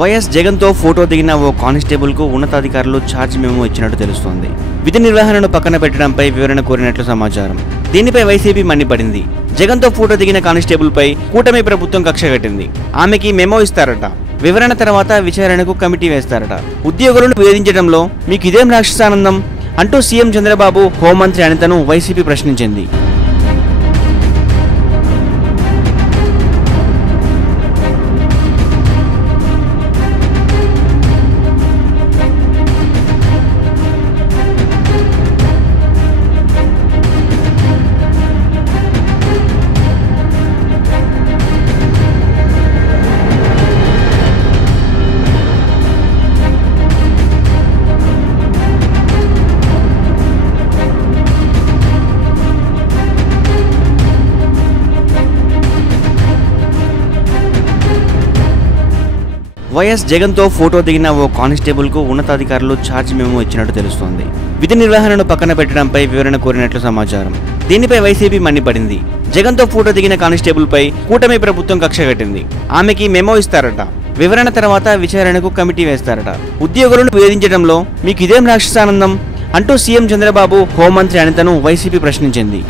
YS జగన్తో photo దిగిన ఓ కానిస్టేబుల్కు ఉన్నతాధికారులు ఛార్జ్ మెమో ఇచ్చినట్టు తెలుస్తోంది. విధి నిర్వహణను పక్కన పెట్టడంపై వివరణ కోరినట్లు సమాచారం. దీనిపై వైసీపీ మండిపడింది. జగన్తో ఫోటో దిగిన కానిస్టేబుల్పై కూటమి ప్రభుత్వం కక్ష కట్టింది. ఆమెకి మెమో ఇస్తారట. వివరణ తర్వాత విచారణకు కమిటీ వేస్తారట. ఉద్యోగులను వేధించడంలో మీకు ఇదేం రాక్షసానందం అంటూ సీఎం చంద్రబాబు, హోంమంత్రి అనితను వైసీపీ ప్రశ్నించింది. వైఎస్ జగన్తో ఫోటో దిగిన ఓ కానిస్టేబుల్కు ఉన్నతాధికారులు ఛార్జ్ మెమో ఇచ్చినట్టు తెలుస్తోంది. విధి నిర్వహణను పక్కన పెట్టడంపై వివరణ కోరినట్లు సమాచారం. దీనిపై వైసీపీ మండిపడింది. జగన్తో ఫోటో దిగిన కానిస్టేబుల్పై కూటమి ప్రభుత్వం కక్ష కట్టింది. ఆమెకి మెమో ఇస్తారట. వివరణ తర్వాత విచారణకు కమిటీ వేస్తారట. ఉద్యోగులను వేధించడంలో మీకు ఇదేం రాక్షసానందం అంటూ సీఎం చంద్రబాబు, హోంమంత్రి అనితను వైసీపీ ప్రశ్నించింది.